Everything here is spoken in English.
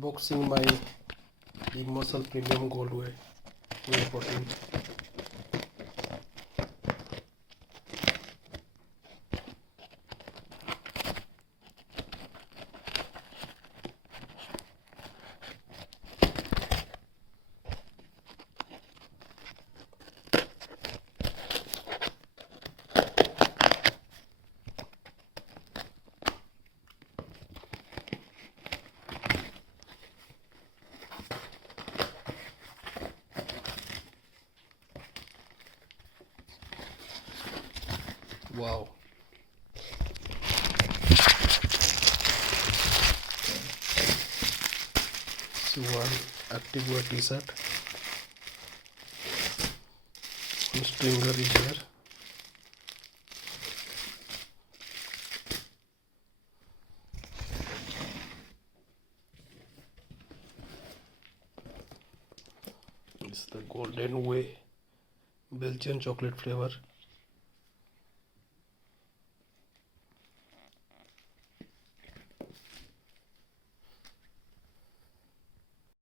unboxing my Big Muscle Premium Gold Whey Protein. Wow. So one activewear t-shirt, one stringer is there. This is the golden whey Belgian chocolate flavor.